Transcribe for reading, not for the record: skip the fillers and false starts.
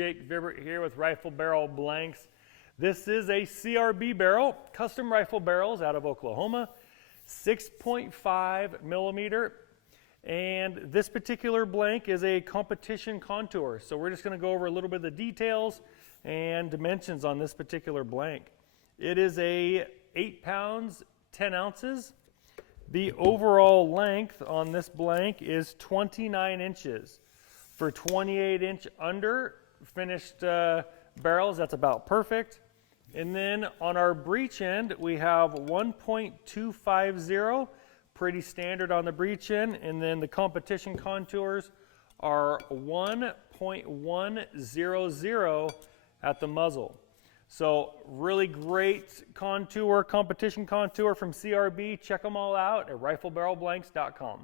Jake Vibbert here with Rifle Barrel Blanks. This is a CRB barrel, custom rifle barrels out of Oklahoma, 6.5 millimeter. And this particular blank is a competition contour. So we're just going to go over a little bit of the details and dimensions on this particular blank. It is a 8 pounds, 10 ounces. The overall length on this blank is 29 inches. For 28-inch under finished barrels, that's about perfect. And then on our breech end, we have 1.250, pretty standard on the breech end. And then the competition contours are 1.100 at the muzzle. So really great contour, competition contour from CRB. Check them all out at riflebarrelblanks.com.